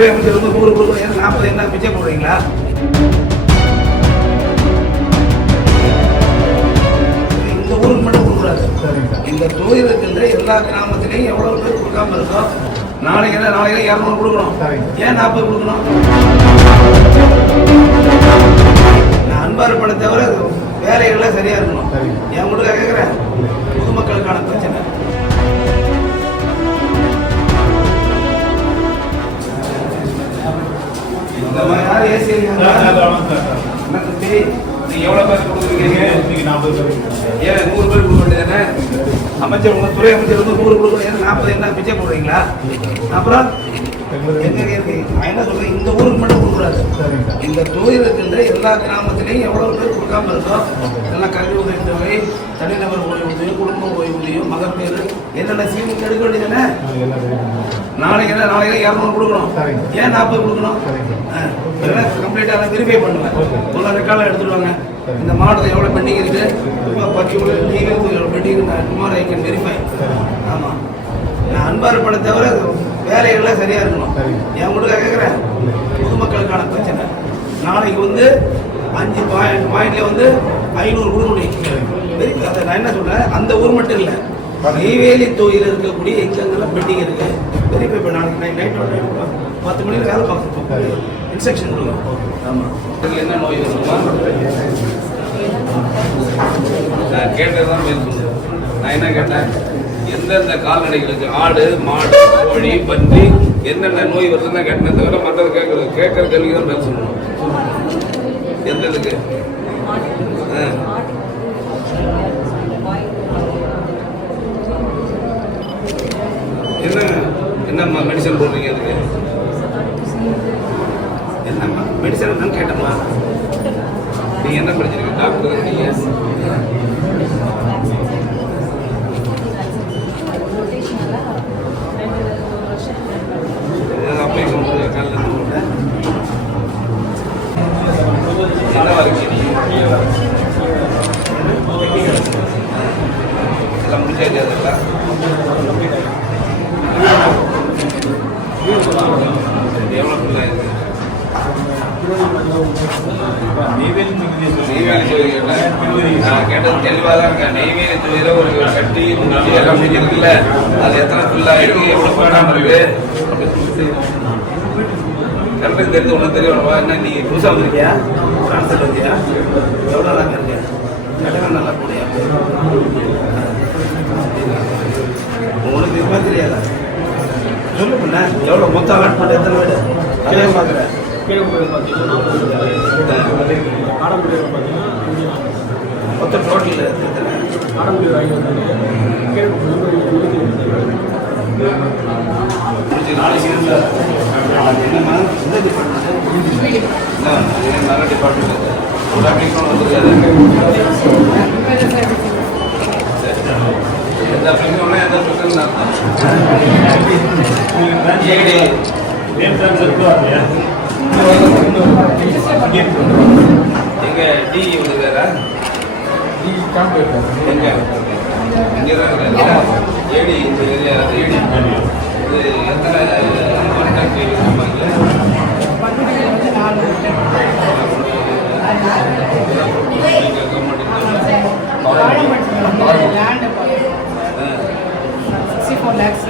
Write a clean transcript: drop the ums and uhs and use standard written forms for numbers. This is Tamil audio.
துறை அமைச்சர் வந்து 100 கொடுக்கணும், 40 என்ன பிச்சை போடுறீங்களா? இந்த ஊருக்கு மட்டும் கொடுக்கூடாது. இந்த தொகுதியில் இருக்கின்ற எல்லா கிராமத்திலையும் எவ்வளவு பேர் கொடுக்காம இருக்கோ, நாளைக்கு 200 கொடுக்கணும். ஏன் 40 கொடுக்கணும்? நான் அன்பார் படம் தவிர வேலைகள்லாம் சரியா இருக்கணும். என் வீட்டுக்காக கேட்குறேன், பொதுமக்களுக்கான பிரச்சனை. இந்த மாதிரி யார் ஏசி நீங்க எவ்வளவு பேர் கொடுக்குறீங்க? 40 பேர். ஏன் 100 பேர் கொடுக்க வேண்டியதானே? அமைச்சர் உங்க துறை அமைச்சர் வந்து 100 கொடுக்கணும், 40 என்ன பிச்சை போடுறீங்களா? அப்புறம் என்ன சொல்றேன், இந்த ஊருக்கு மட்டும் கொடுக்கூடாது. இந்த தொகுதியில் இருக்கின்ற எல்லா கிராமத்திலையும் எவ்வளவு பேர் கொடுக்காம இருக்கோ, எல்லாம் கல்வி உதவித்தொகை, தனிநபர் ஓய்வூதியம், குடும்ப ஓய்வூதியம், மகப்பேறு என்னென்ன சீமுக்கு எடுக்க வேண்டியதானே? நாளைக்கு 200 கொடுக்கணும். ஏன் 40 கொடுக்கணும்? கம்ப்ளீட்டாக வெரிஃபை பண்ணுவேன். உள்ள ரெக்கார்டில் எடுத்துடுவாங்க. இந்த மாவட்டத்தில் எவ்வளோ பெண்டிங் இருக்கு, பர்டிகுலர் லீகல் எவ்வளோ பெண்டிங் இருக்கு, டுமாரோ ஐ கேன் வெரிஃபை. ஆமாம், நான் அன்பார் படம் தவிர வேலைகள்லாம் சரியா இருக்கணும். என் வீட்டுக்காக கேட்குறேன், பொதுமக்களுக்கான பிரச்சனை. நாளைக்கு வந்து 5 பாயிண்ட்ல வந்து 500 கொடுக்கணும். அதை நான் என்ன சொல்றேன், அந்த ஊர் மட்டும் இல்லை, நெய்வேலி தொகுதியில் இருக்கக்கூடிய எங்கெங்கெல்லாம் பெண்டிங் இருக்கு வெரிஃபை பண்ண. நாளைக்கு நைட் 10 மணிக்கு வேலை பார்க்கணும், இன்ஸ்ட்ரக்ஷன் கொடுங்க. ஆமாம், என்ன நோய் வருமா? நான் கேட்டதான் பேசணும். நான் என்ன கேட்டேன், எந்தெந்த கால்நடைகளுக்கு ஆடு, மாடு, கோழி, பன்றி என்னென்ன நோய் வருதுன்னு கேட்டேன் தவிர மற்றது கேட்கற கேள்வி தான் பதில் சொல்லணும். எந்த இதுக்கு என்னம்மா மெடிசன் போடுறீங்க? அதுக்கு என்னம்மா மெடிசன் தான் கேட்டம்மா. நீங்க என்ன படிச்சிருக்கீங்க? டாக்டர் இருக்கீங்க. எல்லாம் முடிச்சாச்சு. அதெல்லாம் எவ்வளோ ஃபுல்லாக இருக்கு? நெய்வேலி தொகுதியில் நான் கேட்டது தெளிவாக தான் இருக்கேன். நெய்வேலி தொகுதியில் ஒரு கட்டி எல்லாம் இருக்குல்ல, அது எத்தனை ஃபுல்லாக இருக்கு, எவ்வளோ பண்ணாமல் இருக்கு கரெக்டாக தெரிஞ்சு ஒன்று தெரியும். என்ன நீ புதுசாக வந்துருக்கியா? ட்ரான்ஸ்ஃபர் வந்தியா? எவ்வளோ நாங்கள் இருக்கேன்? கட்டணம் நல்லா போனியா? உங்களுக்கு இது மாதிரி தெரியாதா? சொல்லுங்கண்ணா, எவ்வளோ மொத்தம் அலாட்மெண்ட் எத்தனை வீடு? அதே பார்க்குறேன். மொத்தம் டோட்டல் எத்தனை? நாளைக்கு என்னம்மா இந்த டிபார்ட்மெண்ட் நல்ல டிபார்ட்மெண்ட் எந்த பிரச்சனை எந்த பிரச்சனை எங்க டி வந்து வேற எங்க இங்கே தான் ஏடி இந்த ஏரியா ஏடி இது எத்தனை $64 lakhs.